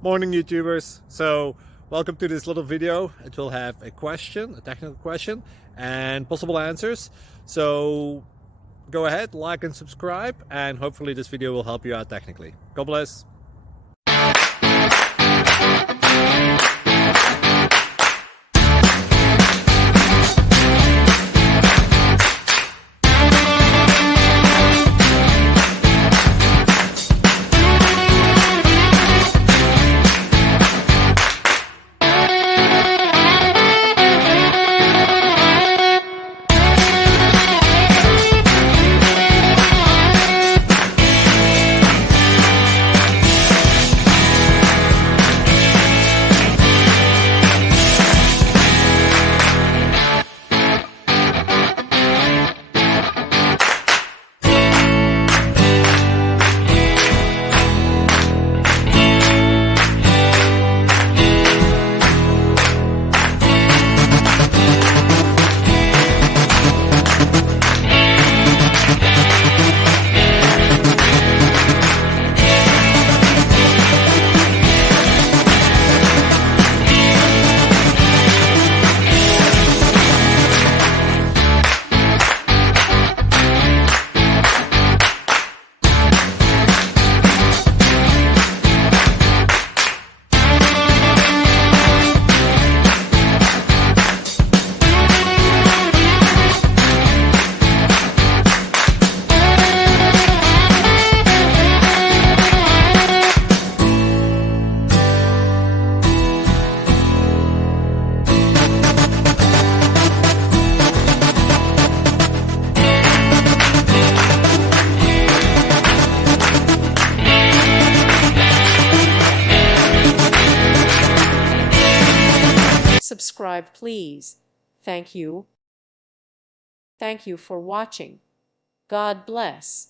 Morning YouTubers. So welcome to this little video. It will have a question, a technical question, and possible answers. So go ahead, like and subscribe, and hopefully this video will help you out technically. God bless. Subscribe, please. Thank you. Thank you for watching. God bless.